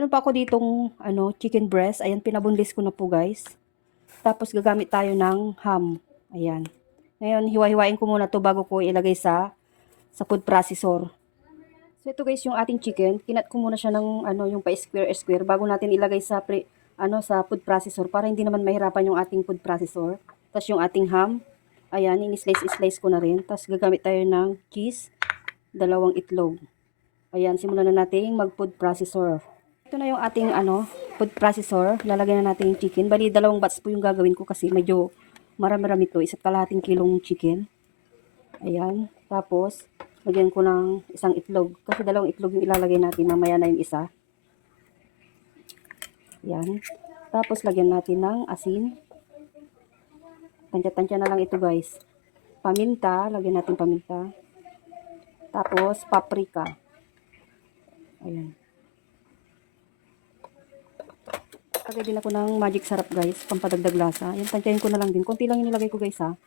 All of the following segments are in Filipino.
Meron pa ako ditong chicken breast. Ayan, pinabunlis ko na po guys. Tapos gagamit tayo ng ham. Ayan. Ngayon, hiwa-hiwain ko muna to bago ko ilagay sa food processor. So ito guys, yung ating chicken, kinat ko muna siya ng yung pa-square bago natin ilagay sa food processor para hindi naman mahirapan yung ating food processor. Tapos yung ating ham, ayan, in-slice ko na rin. Tapos gagamit tayo ng cheese, 2 itlog. Ayan, simulan na natin mag-food processor. Ito na yung ating food processor. Lalagyan na natin yung chicken. Bali, 2 batch po yung gagawin ko kasi medyo marami-rami ito. 1.5 kilong chicken. Ayan. Tapos, lagyan ko ng 1 itlog. Kasi 2 itlog yung ilalagay natin. Mamaya na yung isa. Ayan. Tapos, lagyan natin ng asin. Tansya-tansya na lang ito guys. Paminta. Lagyan natin paminta. Tapos, paprika. Ayan. Lagay din ako ng magic sarap guys, pampadagdag lasa. Ayan, tansyahin ko na lang din. Konti lang yung nilagay ko guys ha.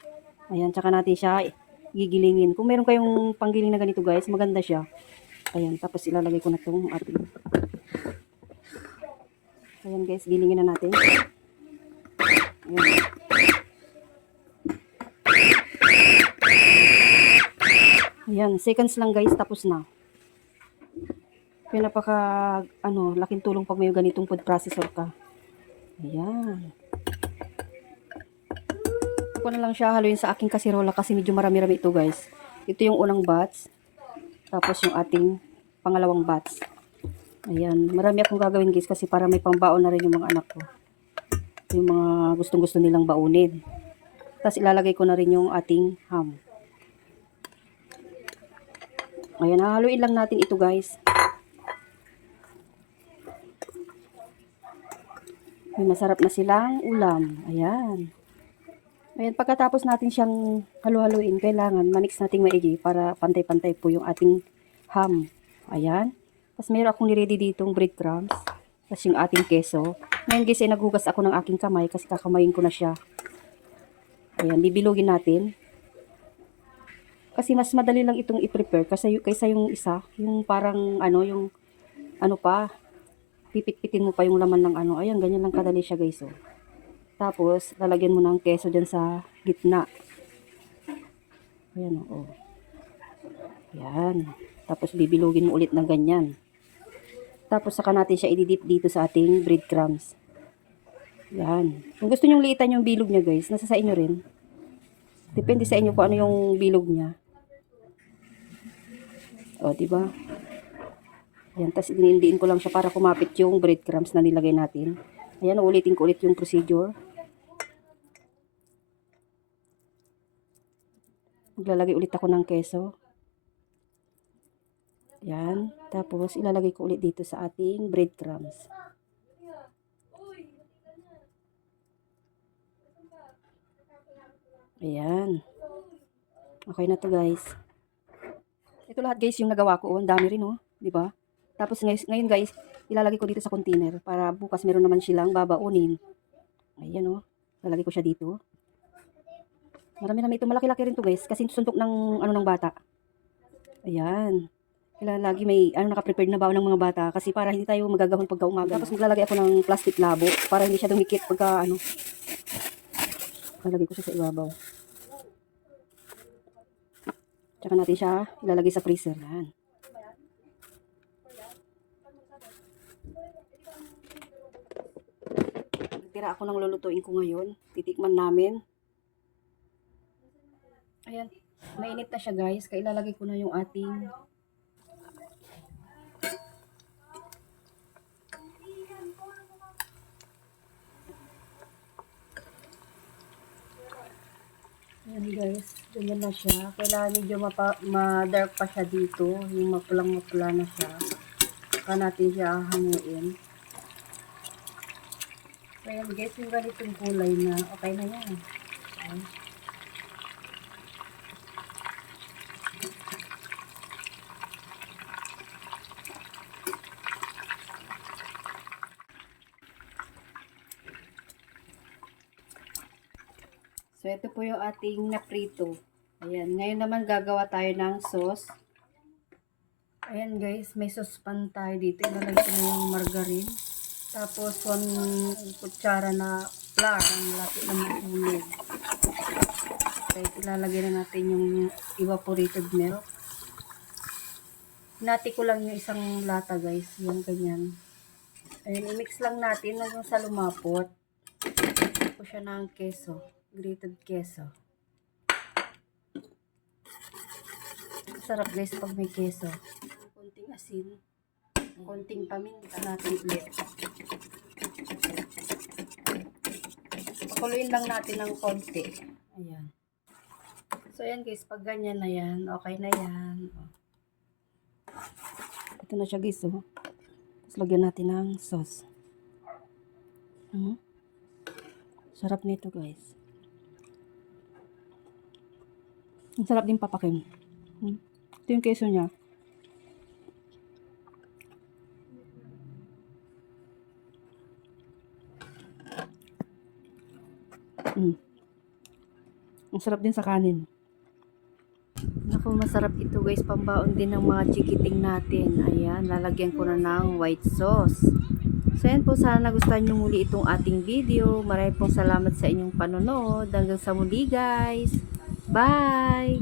Ayan, tsaka natin siya gigilingin. Kung meron kayong panggiling na ganito guys, maganda siya. Ayan, tapos ilalagay ko na itong ating. Ayan guys, gilingin na natin. Ayan. Ayan, seconds lang guys, tapos na. Pinapaka, laking tulong pag may ganitong food processor ka. Ayan. Ko na lang siya haluin sa aking kasirola kasi medyo marami-rami ito guys. Ito yung unang batch. Tapos yung ating pangalawang batch. Ayan. Marami akong gagawin guys kasi para may pambaon na rin yung mga anak ko. Yung mga gustong-gusto nilang baunin. Tapos ilalagay ko na rin yung ating ham. Ayan. Haluin lang natin ito guys. May masarap na silang ulam. Ayan. Ayan, pagkatapos natin siyang halu-haluin, kailangan manix nating maigi para pantay-pantay po yung ating ham. Ayan. Tapos meron akong niready ditong breadcrumbs. Tapos yung ating keso. Ngayon guys, naghugas ako ng aking kamay kasi kakamayin ko na siya. Ayan, bibilugin natin. Kasi mas madali lang itong i-prepare kaysa yung isa. Yung parang yung pa. Pipit-pitin mo pa yung laman ng Ayan, ganyan lang kadali siya guys. Oh. Tapos, lalagyan mo ng keso dyan sa gitna. Ayan o. Oh. Ayan. Tapos, bibilugin mo ulit ng ganyan. Tapos, saka natin siya i-dip dito sa ating breadcrumbs. Ayan. Kung gusto nyong liitan yung bilog niya guys, nasa sa inyo rin. Depende sa inyo kung ano yung bilog niya. O, diba? Ayan, tapos dinindiin ko lang siya para kumapit yung breadcrumbs na nilagay natin. Ayan, ulitin ko ulit yung procedure. Maglalagay ulit ako ng keso. Ayan, tapos ilalagay ko ulit dito sa ating breadcrumbs. Ayan. Okay na to guys. Ito lahat guys yung nagawa ko. Ang dami rin oh, 'di ba? Tapos ngayon guys, ilalagay ko dito sa container para bukas meron naman silang babaunin. Ayan oh. Ilalagay ko siya dito. Marami-rami ito. Malaki-laki rin to guys kasi suntok ng ng bata. Ayan. Kailangan lagi may naka-prepared na baon ng mga bata kasi para hindi tayo magagahon pagka umaga. Tapos maglalagay ako ng plastic labo para hindi siya dumikit pagka Lalagay ko siya sa ibabaw. Tsaka natin siya ilalagay sa freezer. Yan. Tira ako ng lulutuin ko ngayon. Titikman namin. Ayan. Mainit na siya guys. Kaya ilalagay ko na yung ating ayan guys. Ganyan na siya. Kailangan medyo ma-dark pa siya dito. Yung mapulang-mapula na siya. Saka natin siya hanguin. So, ayan guys, yung ganitong kulay na okay na yan. Ayan. So, ito po yung ating naprito. Ayan, ngayon naman gagawa tayo ng sauce. Ayan guys, may saucepan tayo dito. Ilalagay ko na yung margarine. Tapos 1 kutsara na flour. Ang lapit na mahulog. Okay, ilalagay na natin yung evaporated milk. Hinati ko lang yung isang lata guys. Yan, ganyan. Ayan, i-mix lang natin hanggang sa lumapot. Ko siya ng keso. Grated keso. Sarap guys pag may keso. Konting asin. Konting paminta natin ulit. Pakuluin lang natin ng konti. Ayan. So, ayan guys. Pag ganyan na yan, okay na yan. Ito na siya guys. Oh. Tapos lagyan natin ng sauce. Sarap nito guys. Ang sarap din papakin. Ito yung keso niya. Ang sarap din sa kanin. Naku, masarap ito guys. Pambaon din ng mga chikiting natin. Ayan, lalagyan ko na ng white sauce. So yan po, sana nagustuhan nyo muli itong ating video. Maraming pong salamat sa inyong panonood. Hanggang sa muli guys. Bye!